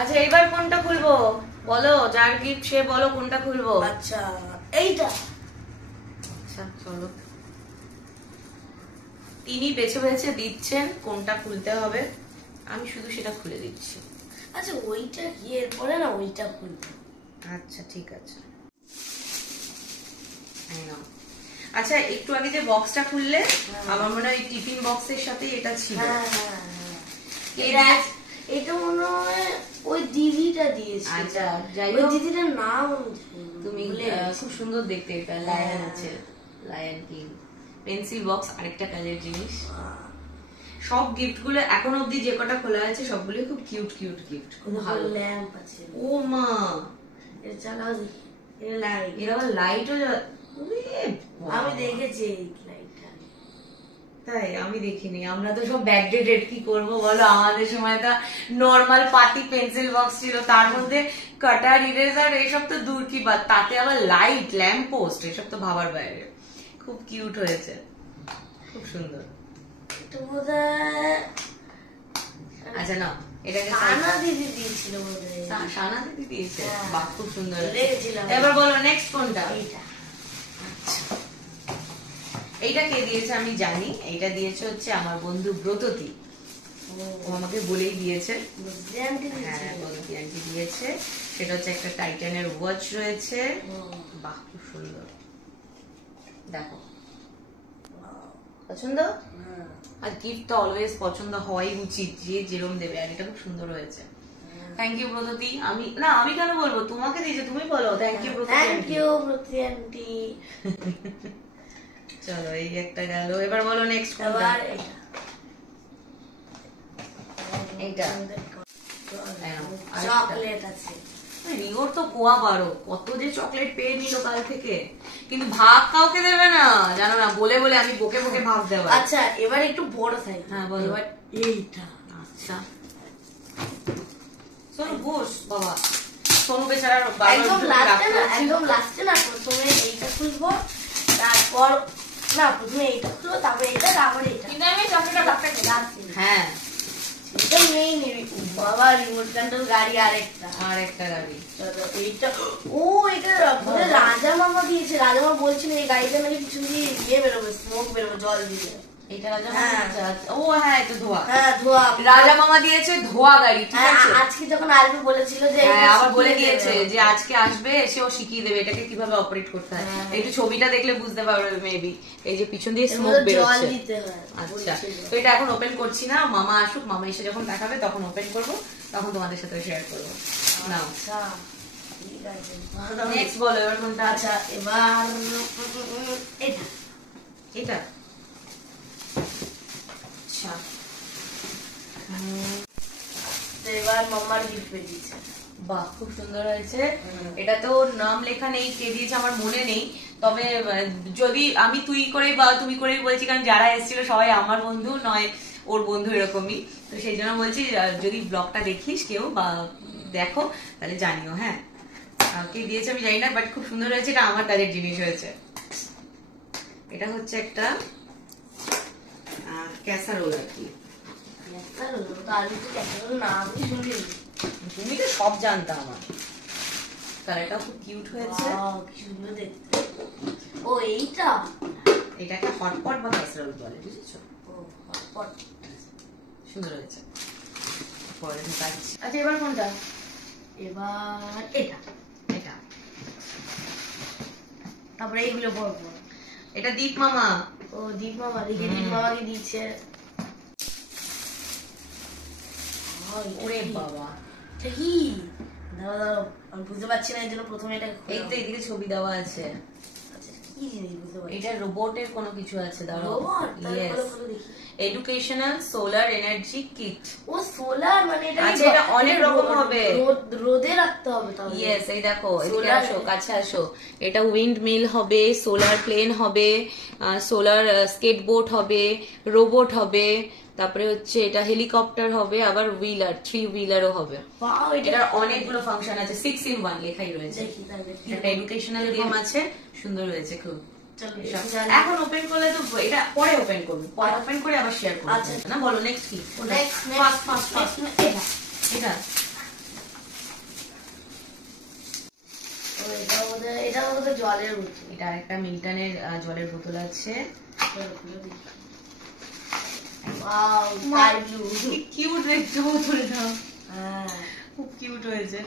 আচ্ছা এবার কোনটা খুলবো বলো, যার গিফট সে বলো কোনটা খুলবো। আচ্ছা এইটা। আচ্ছা চলো, তিনি বেছে বেছে দিচ্ছেন কোনটা খুলতে হবে, আমি শুধু সেটা খুলে দিচ্ছি। আচ্ছা ওইটা কি এরপরে না ওইটা খুলবো। আচ্ছা ঠিক আছে। আচ্ছা একটু আগে যে বক্সটা খুললে আমার মনে হয় টিফিন বক্সের সাথে এটা ছিল। এটা মনে হয় ওই দিদিটা দিয়েছে। আচ্ছা যাই ওই হোক, দিদিটার নাম তুমি খুব সুন্দর দেখতে, এটা লায়ন আছে, লায়ন কিং পেন্সিল বক্স, আরেকটা কাজের জিনিস। সব গিফট গুলো এখন অব্দি যে কটা খোলা আছে সবগুলো খুব কিউট কিউট গিফট, খুব ভালো। ল্যাম্প আছে। ও মা, এটা চালাও দেখি। এটা লাইট, এর আবার লাইটও। আমি দেখেছি এই লাইটটা। তাই আমি দেখিনি, আমরা তো সব ব্যাকডেটেড, কি করবো বলো, আমাদের সময় তো নর্মাল পাতি পেন্সিল বক্স ছিল, তার মধ্যে কাটার ইরেজার এসব তো দূর কি বাদ, তাতে আবার লাইট ল্যাম্প পোস্ট, এসব তো ভাবার বাইরে। খুব কিউট হয়েছে, খুব সুন্দর। আচ্ছা না, এটাকে সানা দিদি দিয়েছিল বোধহয়। সানা দিদি দিয়েছে, বাহ খুব সুন্দর। লেগেছিল। এবার বলো নেক্সট কোনটা। এইটা। এইটা কে দিয়েছে আমি জানি, এইটা দিয়েছে হচ্ছে আমার বন্ধু ব্রততী, ও আমাকে বলেই দিয়েছে। হ্যাঁ ব্রততী আন্টি দিয়েছে, সেটা হচ্ছে একটা টাইটানের ওয়াচ রয়েছে, বাহ খুব সুন্দর, দেখো পছন্দ। আর গিফট তো অলওয়েজ পছন্দ হওয়াই উচিত, যে যেরকম দেবে, আর এটা খুব সুন্দর হয়েছে। Thank you Bratati. আমি কেন বলবো, তোমাকে দিয়েছে, তুমি বলো thank you Bratati. Thank you Bratati aunty. চলো এই একটা গেল, এবার বলো নেক্সট কোনটা। এবার এইটা চকলেট আছে। রিওর তো কোয়া বারো, কত যে চকলেট পেয়ে নিল কাল থেকে, কিন্তু ভাগ কাউকে দেবে না জানো না, বলে বলে আমি বকে বকে ভাগ দেবো। আচ্ছা এবার একটু বড় সাইজ। হ্যাঁ বলো। এবার এইটা। আচ্ছা চলো বস বাবা, সোনু বেচারার একদম লাস্টে না, একদম লাস্টে না, প্রথমে এইটা খুলবো, তারপর না প্রথমে এইটা খুলবো, তারপর এইটা, তারপর এইটা। কিন্তু আমি চকলেটটা ভাগটা খেলাম। হ্যাঁ এটা নেই নিবি বাবা, রিমোট কন্ট্রোল গাড়ি আরেকটা গাড়ি। চলো এইটা। ও এটা রাজা মামা দিয়েছে, রাজা মামা বলছিল এই গাড়িটা নাকি পিছন দিয়ে ইয়ে বেরোবে, স্মোক বেরোবে জল দিয়ে। এটা রাজা মামা। ও হ্যাঁ এটা ধোয়া। হ্যাঁ ধোয়া, রাজা মামা দিয়েছে ধোয়া গাড়ি, ঠিক আছে। আজকে যখন আসবে বলেছিল যে আবার বলে দিয়েছে যে আজকে আসবে, এসে ও শিখিয়ে দেবে এটাকে কিভাবে অপারেট করতে হয়। একটু ছবিটা দেখলে বুঝতে পারবে মেবি, এই যে পিছন দিয়ে স্মোক বেরোচ্ছে। আচ্ছা তো এটা এখন ওপেন করছি না, মামা আসুক, মামা এসে যখন দেখাবে তখন ওপেন করবো, তখন তোমাদের সাথে শেয়ার করবো। না আচ্ছা ঠিক আছে, নেক্সট বলো এবার কোনটা। আচ্ছা এবার এটা। এটা আচ্ছা, এবার মাম্মার গিফট পেয়েছে। বাহ খুব সুন্দর হয়েছে। এটা তো নাম লেখা নেই, কে দিয়েছে আমার মনে নেই, তবে যদি আমি তুই করেই বা তুমি করেই বলছি, কারণ যারা এসেছিল সবাই আমার বন্ধু নয় ওর বন্ধু, এরকমই, তো সেই জন্য বলছি যদি ব্লগটা দেখিস কেউ বা দেখো তাহলে জানিও। হ্যাঁ কে দিয়েছে আমি জানি না, বাট খুব সুন্দর হয়েছে, এটা আমার কাজের জিনিস হয়েছে। এটা হচ্ছে একটা ক্যাসারোল আর কি। তুমি তো সব জানতা আমার। কালারটা খুব কিউট হয়েছে। ও এইটা, এটা একটা হটপট বা ক্যাসারোল বলে, বুঝেছো? ও হটপট, সুন্দর হয়েছে। পরে দেখাচ্ছি। আচ্ছা এবার কোনটা? এবার এটা। এটা তারপরে এইগুলো পরবো। এটা দীপ মামা। ও দীপ মামা, দেখি দীপ মামাকে দিচ্ছে। ওরে বাবা কি দাদা, আমি বুঝতে পারছি না, এই জন্য প্রথমে এটা। এই তো এদিকে ছবি দেওয়া আছে। আচ্ছা কি জিনিস বুঝতে পারছি? এটা রোবটের কোনো কিছু আছে, দাঁড়াও। Robot? Yes, educational solar energy kit. ও সোলার, মানে এটা আচ্ছা এটা অনেক রকম হবে, রোদে রাখতে হবে তাহলে। ইয়েস এই দেখো, এদিকে আসো, কাছে আসো। এটা উইন্ড মিল হবে, সোলার প্লেন হবে, সোলার স্কেটবোর্ড হবে, রোবট হবে, তারপরে হচ্ছে এটা হেলিকপ্টার হবে, আবার হুইলার, 3 হুইলারও হবে। এটার অনেকগুলো ফাংশন আছে, 6 in 1 লেখাই রয়েছে। একটা এডুকেশনাল গেম আছে, সুন্দর হয়েছে খুব। এখন ওপেন করলে তো এটা পরে ওপেন করবো, পরে ওপেন করে আবার শেয়ার করবো। না বলো নেক্সট কি? এটা এটার মধ্যে জলের বোতল। এটা আরেকটা মিল্টনের জলের বোতল আছে। Wow, sky blue. কি কিউট দেখতে বোতলটা, হ্যাঁ, খুব কিউট হয়েছে।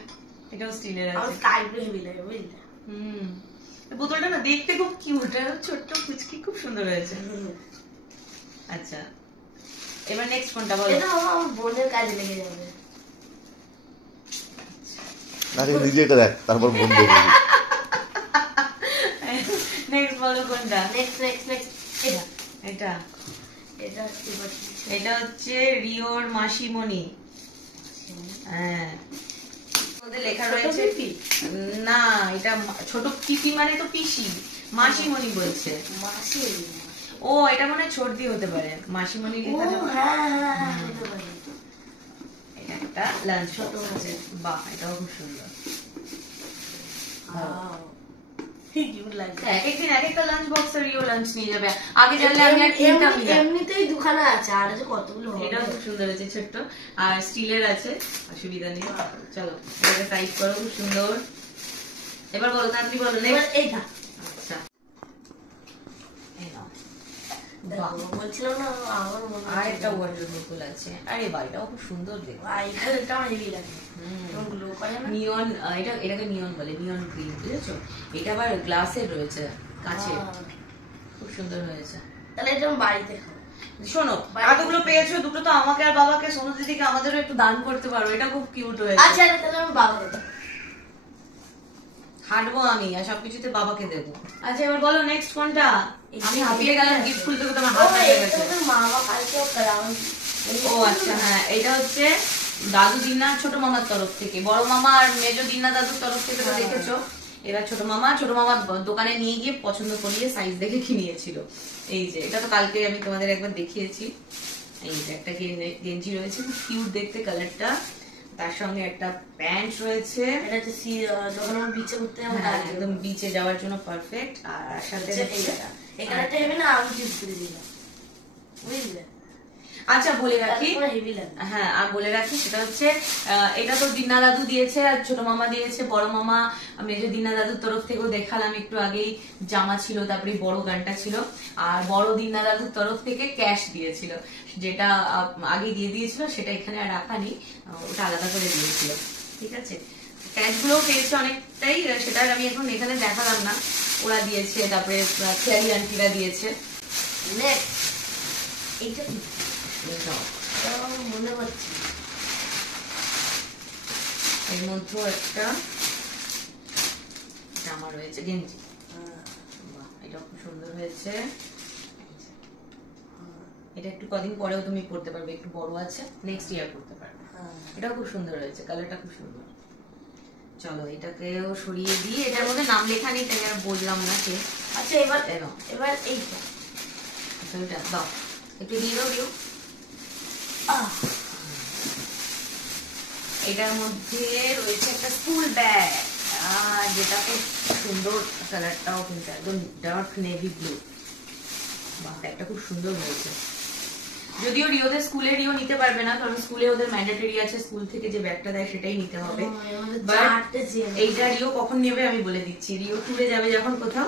এটাও স্টিলের আমার আছে। স্কাই ব্লু হেভি লাগে, বুঝলে? এই বোতলটা না দেখতে খুব কিউট, ছোট্ট কুচকি, খুব সুন্দর হয়েছে। আচ্ছা, এবার নেক্সট কোনটা বলো? এটা আমার বোনের কাজে লেগে যাবে। আগে নিজে এটা দেখ, তারপর বোন দেখবি। নেক্সট বলো কোনটা? নেক্সট এটা এটা এটা কি এটা হচ্ছে রিওর মাসিমণি। হ্যাঁ, ওদের লেখা রয়েছে পিপি? না, এটা ছোট পিপি মানে তো পিসি, মাসিমণি বলছে। মাসি? ও, এটা মনে হয় ছোট দিয়ে হতে পারে, মাসিমণি ও লেখা যাবে। হ্যাঁ, হতে পারে। এটা একটা লাঞ্চ ছোট আছে, বাহ, এটাও খুব সুন্দর। Wow. কি কিউট লাগছে। এক একদিন এক একটা লাঞ্চ বক্স রিও লাঞ্চ নিয়ে যাবে। আগে জানলে আমি আর কিনতাম না। এমনিতেই দুখানা আছে, আর আছে কতগুলো হবে। এটাও খুব সুন্দর হয়েছে, ছোট্ট আর স্টিলের আছে, অসুবিধা নেই। চলো এটাকে টাইপ করো, খুব সুন্দর। এবার বলো, তাড়াতাড়ি বলো। এবার এইটা আচ্ছা, এই নাও। দেখো, বলছিলাম না আমার মনে আর একটা ওয়াটার বোতল আছে। আরে বাহ, এটাও খুব সুন্দর দেখো। এটা আমার হেভি লাগে। গ্লো করে না? নিয়ন, এটাকে নিয়ন বলে, নিয়ন গ্রিন, বুঝেছো? এটা আবার গ্লাসের রয়েছে, কাঁচের, খুব সুন্দর হয়েছে। তাহলে এটা আমি বাড়িতে খাবো। শোনো, এতগুলো পেয়েছো, দুটো তো আমাকে আর বাবাকে, সোনু দিদিকে আমাদেরও একটু দান করতে পারো। এটা খুব কিউট হয়েছে। আচ্ছা, তাহলে আমি বাবাকে দেবো। হাঁটবো আমি আর সবকিছুতে বাবাকে দেবো। আচ্ছা, এবার বলো নেক্সট কোনটা? আমি হাঁপিয়ে গেলাম গিফট খুলতে খুলতে, আমার হাত হারিয়ে গেছে। মামা কালকেও করাম। ও আচ্ছা, হ্যাঁ, এটা হচ্ছে দাদু দিন্নার ছোট মামার তরফ থেকে। বড় মামা আর মেজো দিন্না দাদুর তরফ থেকে তো দেখেছো। এবার ছোট মামা দোকানে নিয়ে গিয়ে পছন্দ করিয়ে সাইজ দেখে কিনিয়েছিল। এই যে এটা তো কালকে আমি তোমাদের একবার দেখিয়েছি। এই যে একটা গেঞ্জি রয়েছে, খুব কিউট দেখতে কালারটা। তার সঙ্গে একটা প্যান্ট রয়েছে। এটা হচ্ছে যখন আমরা বিচে ঘুরতে যাবো, হ্যাঁ, একদম বিচে যাওয়ার জন্য পারফেক্ট। আর সাথে এখানে হেভি না, আমি চিপস করে দিলাম, বুঝলে? আচ্ছা, বলে রাখি, হেভি লাগে। হ্যাঁ, আর বলে রাখি, সেটা হচ্ছে এটা তো দিন্না দাদু দিয়েছে আর ছোট মামা দিয়েছে। বড় মামা মেজো দিন্না দাদুর তরফ থেকেও দেখালাম একটু আগেই, জামা ছিল, তারপরে বড় গানটা ছিল। আর বড় দিন্না দাদুর তরফ থেকে ক্যাশ দিয়েছিল, যেটা আগে দিয়ে দিয়েছিল, সেটা এখানে আর রাখা নেই, ওটা আলাদা করে দিয়েছিল। ঠিক আছে, ক্যাশ গুলোও পেয়েছে অনেকটাই, সেটা আমি এখন এখানে দেখালাম না। ওরা দিয়েছে, তারপরে খেয়ালি আন্টিরা দিয়েছে। এইটা কি? মনে হচ্ছে এর মধ্যেও একটা জামা রয়েছে, গেঞ্জি। বাহ, এটা খুব সুন্দর হয়েছে। এটা একটু কদিন পরেও তুমি পড়তে পারবে, একটু বড় আছে, নেক্সট ইয়ার পড়তে পারবে। এটাও খুব সুন্দর হয়েছে, কালারটা খুব সুন্দর। চলো এটাকেও সরিয়ে দিয়ে, এটার মধ্যে নাম লেখা নেই তাই আর বললাম না কে। আচ্ছা, এবার এইটা দাও, একটু দিয়ে দাও, দিও। এটার মধ্যে রয়েছে একটা স্কুল ব্যাগ, যেটা খুব সুন্দর, কালারটাও কিন্তু একদম ডার্ক নেভি ব্লু। বাহ, ব্যাগটা খুব সুন্দর হয়েছে। যদিও রিওদের স্কুলে রিও নিতে পারবে না, কারণ স্কুলে ওদের ম্যান্ডেটরি আছে, স্কুল থেকে যে ব্যাগটা দেয় সেটাই নিতে হবে। এইটা রিও কখন নেবে আমি বলে দিচ্ছি, রিও ট্যুরে যাবে যখন কোথাও,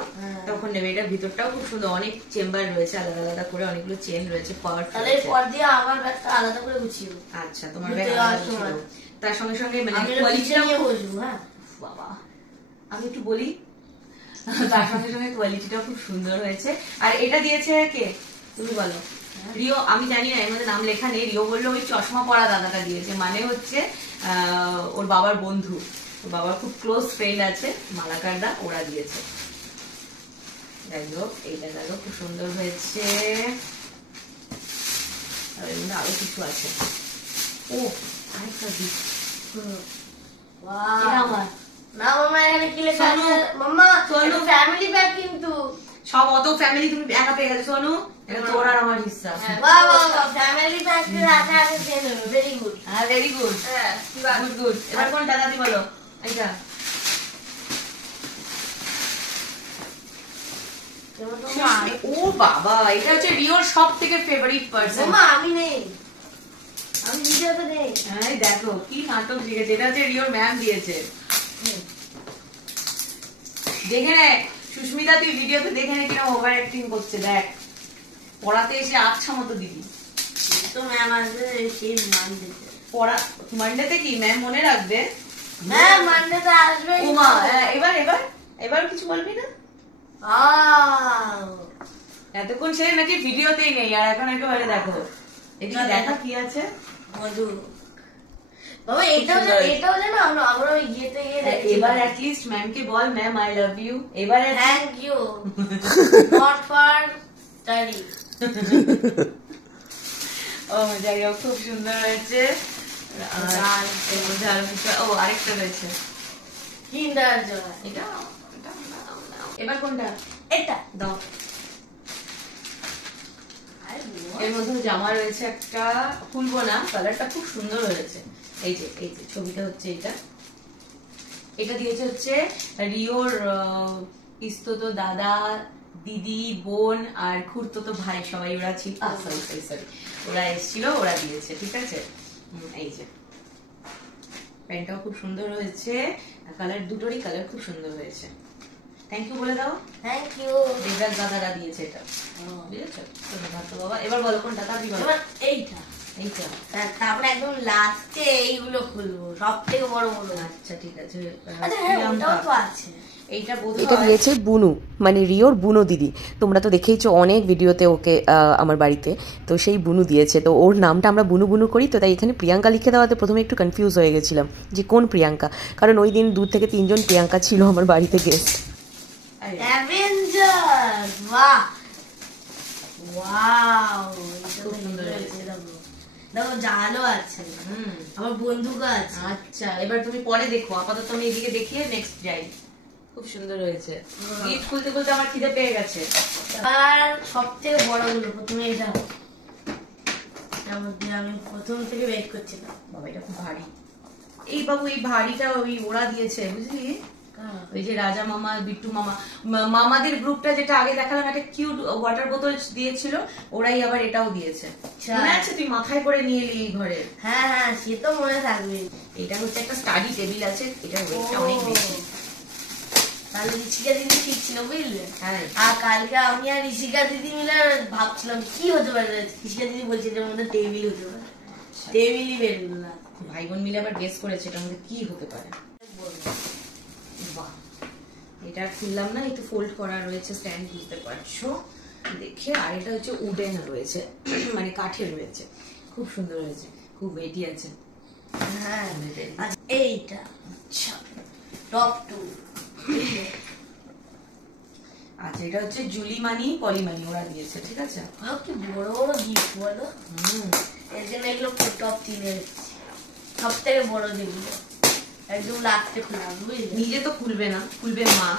তখন নেবে। এটার ভিতরটাও খুব সুন্দর, অনেক চেম্বার রয়েছে আলাদা আলাদা করে, অনেকগুলো চেন রয়েছে, পার্ট। তাহলে পর দিয়ে আবার ব্যাগটা আলাদা করে গুছিয়ে। আচ্ছা, তোমার ব্যাগ আলাদা, তার সঙ্গে সঙ্গে মানে কোয়ালিটিটাও বলবো। হ্যাঁ বাবা, আমি একটু বলি, তার সঙ্গে সঙ্গে কোয়ালিটিটাও খুব সুন্দর হয়েছে। আর এটা দিয়েছে কে, তুমি বলো? রিও, আমি জানি না, এর মধ্যে নাম লেখা নেই। রিও বললো ওই চশমা পরা দাদাটা দিয়েছে, মানে হচ্ছে ওর বাবার বন্ধু, ওর বাবার খুব ক্লোজ ফ্রেন্ড আছে মালাকার দা, ওরা দিয়েছে। যাই হোক, এইটা দেখো খুব সুন্দর হয়েছে। আরো কিছু আছে। ও, আরেকটা দিক, আমার না মামা, এখানে কি লেখা আছে মামা? সোনু ফ্যামিলি ব্যাগ, কিন্তু সব অত ফ্যামিলি তুমি একা পেয়ে গেছো সোনু, এটা তোর আর আমার হিস্সা। বাহ বাহ বাহ, ফ্যামিলি ব্যাগ রাখা আছে, ভেরি গুড। হ্যাঁ, ভেরি গুড, গুড গুড। এবার কোনটা দাদি বলো? এটা ও বাবা, এটা হচ্ছে রিওর সব থেকে ফেভারিট পার্সন। মামা আমি নেই, আমি ভিডিওতে নেই। হ্যাঁ, দেখো কি নাটক শিখেছে। এটা হচ্ছে রিওর ম্যাম দিয়েছে। দেখে নে সুস্মিতা, তুই ভিডিওতে দেখে নে কিরকম ওভার অ্যাক্টিং করছে, দেখ পড়াতে এসে আচ্ছা মতো দিবি। তো ম্যাম আসবে সেই মানডে, পড়া মানডেতে কি ম্যাম মনে রাখবে? ম্যাম মানডেতে আসবে। উমা এবার এবার এবার কিছু বলবি না? এতক্ষণ সে নাকি ভিডিওতেই নেই আর এখন একেবারে দেখো, এদিকে দেখা কি আছে মধু। বাবা এটাও জানো আমরা ওই ইয়েতে গিয়ে এবার অ্যাটলিস্ট ম্যামকে বল ম্যাম আই লাভ ইউ। এবার thank you not for study. ও যাই হোক খুব সুন্দর হয়েছে। ও আরেকটা রয়েছে কিন্ডার জয়। এটা এবার কোনটা? এটা দাও। এর মধ্যে জামা রয়েছে একটা, খুলবো না, কালারটা খুব সুন্দর হয়েছে। এই যে ছবিটা হচ্ছে এটা, এটা দিয়েছে হচ্ছে রিওর পিস্তত দাদা, দিদি, বোন আর খুড়তো ভাই, সবাই ওরা ছিল, সরি ওরা এসেছিল, ওরা দিয়েছে, ঠিক আছে। এই যে প্যান্টটাও খুব সুন্দর হয়েছে, কালার দুটোরই কালার খুব সুন্দর হয়েছে। থ্যাংক ইউ বলে দাও। থ্যাংক ইউ দেবরাজ দাদারা দিয়েছে এটা, বুঝেছো? বাবা এবার বলো কোনটা? তাড়াতাড়ি বলো। এইটা এইটা, তারপরে একদম লাস্টে এইগুলো খুলবো, সব থেকে বড় বড়। আচ্ছা ঠিক আছে। আচ্ছা হ্যাঁ ওটাও তো আছে। এইটা এটা দিয়েছে বুনু, মানে রিওর বুনু দিদি। তোমরা তো দেখেইছো অনেক ভিডিওতে ওকে আমার বাড়িতে, তো সেই বুনু দিয়েছে। তো ওর নামটা আমরা বুনু বুনু করি, তো তাই এখানে প্রিয়াঙ্কা লিখে দেওয়াতে প্রথমে একটু কনফিউজ হয়ে গেছিলাম যে কোন প্রিয়াঙ্কা, কারণ ওই দিন 2 থেকে 3 জন প্রিয়াঙ্কা ছিল আমার বাড়িতে গেস্ট। অ্যাভেঞ্জার্স, বাহ ওয়াও, খুব সুন্দর হয়েছে। দেখো জালও আছে, আমার বন্দুকও আছে। আচ্ছা এবার তুমি পরে দেখো, আপাতত আমি এদিকে দেখিয়ে নেক্সট যাই। খুব সুন্দর হয়েছে। গিফট খুলতে খুলতে আমার খিদে পেয়ে গেছে। আর সব থেকে বড় গুলো প্রথমে এটা, এটার মধ্যে আমি প্রথম থেকে ওয়েট করছিলাম। বাবা এটা খুব ভারী। এই বাবু এই ভারীটা ওই ওরা দিয়েছে, বুঝলি? ওই যে রাজা মামা, বিট্টু মামা, মামাদের গ্রুপটা যেটা আগে দেখালাম, একটা কিউট ওয়াটার বোতল দিয়েছিল, ওরাই আবার এটাও দিয়েছে। মনে আছে তুই মাথায় করে নিয়ে এলি এই ঘরে? হ্যাঁ হ্যাঁ সে তো মনে থাকবে। এটা হচ্ছে একটা স্টাডি টেবিল আছে, এটা ওয়েটটা অনেক বেশি। তাহলে ঋষিকা দিদি ঠিক ছিল বুঝলে। হ্যাঁ আর কালকে আমি আর ঋষিকা দিদি মিলে ভাবছিলাম কি হতে পারে, ঋষিকা দিদি বলছে এটার মধ্যে টেবিল হতে পারে, টেবিলই বেরোল না। ভাই বোন মিলে আবার গেস করেছে এটার মধ্যে কি হতে পারে। বাহ এটা খুললাম না, একটু ফোল্ড করা রয়েছে স্ট্যান্ড, বুঝতে পারছো দেখে। আর এটা হচ্ছে উডেন রয়েছে, মানে কাঠের রয়েছে, খুব সুন্দর হয়েছে, খুব ওয়েটি আছে। হ্যাঁ এইটা আচ্ছা টপ 2। আচ্ছা এটা হচ্ছে জুলি মানি, পলি মানি ওরা দিয়েছে, ঠিক আছে। কি বড় বড় গিফট বলো, এর জন্য এগুলো টপ 3 সব থেকে বড় যেগুলো একদম লাস্টে খুললাম বুঝলি। নিজে তো খুলবে না, খুলবে মা,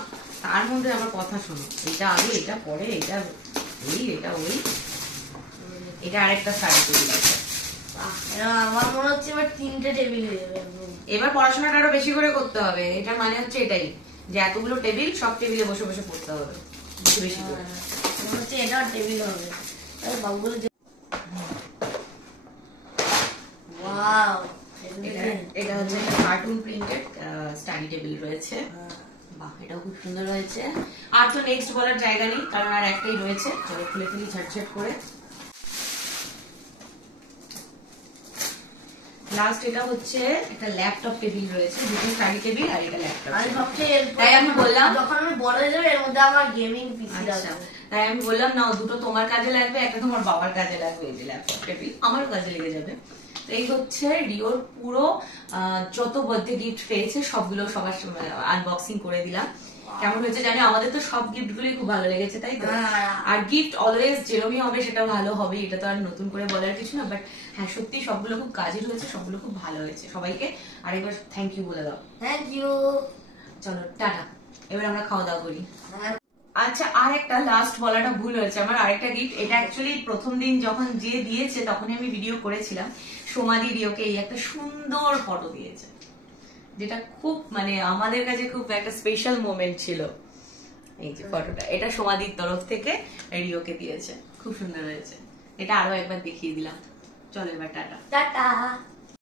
তার মধ্যে আমার কথা শোনো, এটা আগে এটা পরে, এটা ওই এটা ওই, এটা আরেকটা শাড়ি তৈরি আছে। আমার মনে হচ্ছে এবার 3টে টেবিল হয়ে যাবে। এবার পড়াশোনাটা আরো বেশি করে করতে হবে, এটা মানে হচ্ছে এটাই যে এতগুলো টেবিল, সব টেবিলে বসে বসে পড়তে হবে বেশি বেশি করে। মনে হচ্ছে এটাও টেবিল হবে। বাবুগুলো ওয়াও, এটা হচ্ছে একটা কার্টুন প্রিন্টেড স্টাডি টেবিল রয়েছে। বাহ এটাও খুব সুন্দর হয়েছে। আর তো নেক্সট বলার জায়গা নেই, কারণ আর একটাই রয়েছে, চলো খুলে ফেলি ঝটঝট করে। লাস্ট এটা হচ্ছে একটা ল্যাপটপ টেবিল রয়েছে, দুটো স্টাডি টেবিল আর এটা ল্যাপটপ। আমি ভাবছি তাই আমি বললাম যখন আমি বড় হয়ে যাবে এর মধ্যে আমার গেমিং পিসি লাগবে। তাই আমি বললাম না, দুটো তোমার কাজে লাগবে, একটা তোমার বাবার কাজে লাগবে। এই যে ল্যাপটপ টেবিল আমারও কাজে লেগে যাবে। তো এই হচ্ছে রিওর পুরো যত বার্থডে গিফট পেয়েছে সবগুলো সবার আনবক্সিং করে দিলাম। কেমন হয়েছে জানি, আমাদের তো সব গিফট গুলোই খুব ভালো লেগেছে, তাই তো? আর গিফট অলওয়েজ যেরকমই হবে সেটা ভালো হবে, এটা তো আর নতুন করে বলার কিছু না। বাট হ্যাঁ সত্যি সবগুলো খুব কাজের হয়েছে, সবগুলো খুব ভালো হয়েছে। সবাইকে আরেকবার থ্যাংক ইউ বলে দাও। Thank you. চলো টাটা, এবার আমরা খাওয়া দাওয়া করি। আচ্ছা আর একটা লাস্ট বলাটা ভুল হয়েছে আমার, আরেকটা গিফট। এটা অ্যাকচুয়ালি প্রথম দিন যখন যে দিয়েছে তখনই আমি ভিডিও করেছিলাম, সোমাদি রিওকে এই একটা সুন্দর ফটো দিয়েছে, যেটা খুব মানে আমাদের কাছে খুব একটা স্পেশাল মোমেন্ট ছিল। এই যে ফটোটা, এটা সোমাদির তরফ থেকে রিওকে দিয়েছে, খুব সুন্দর হয়েছে। এটা আরো একবার দেখিয়ে দিলাম। চলো এবার টাটা। টাটা।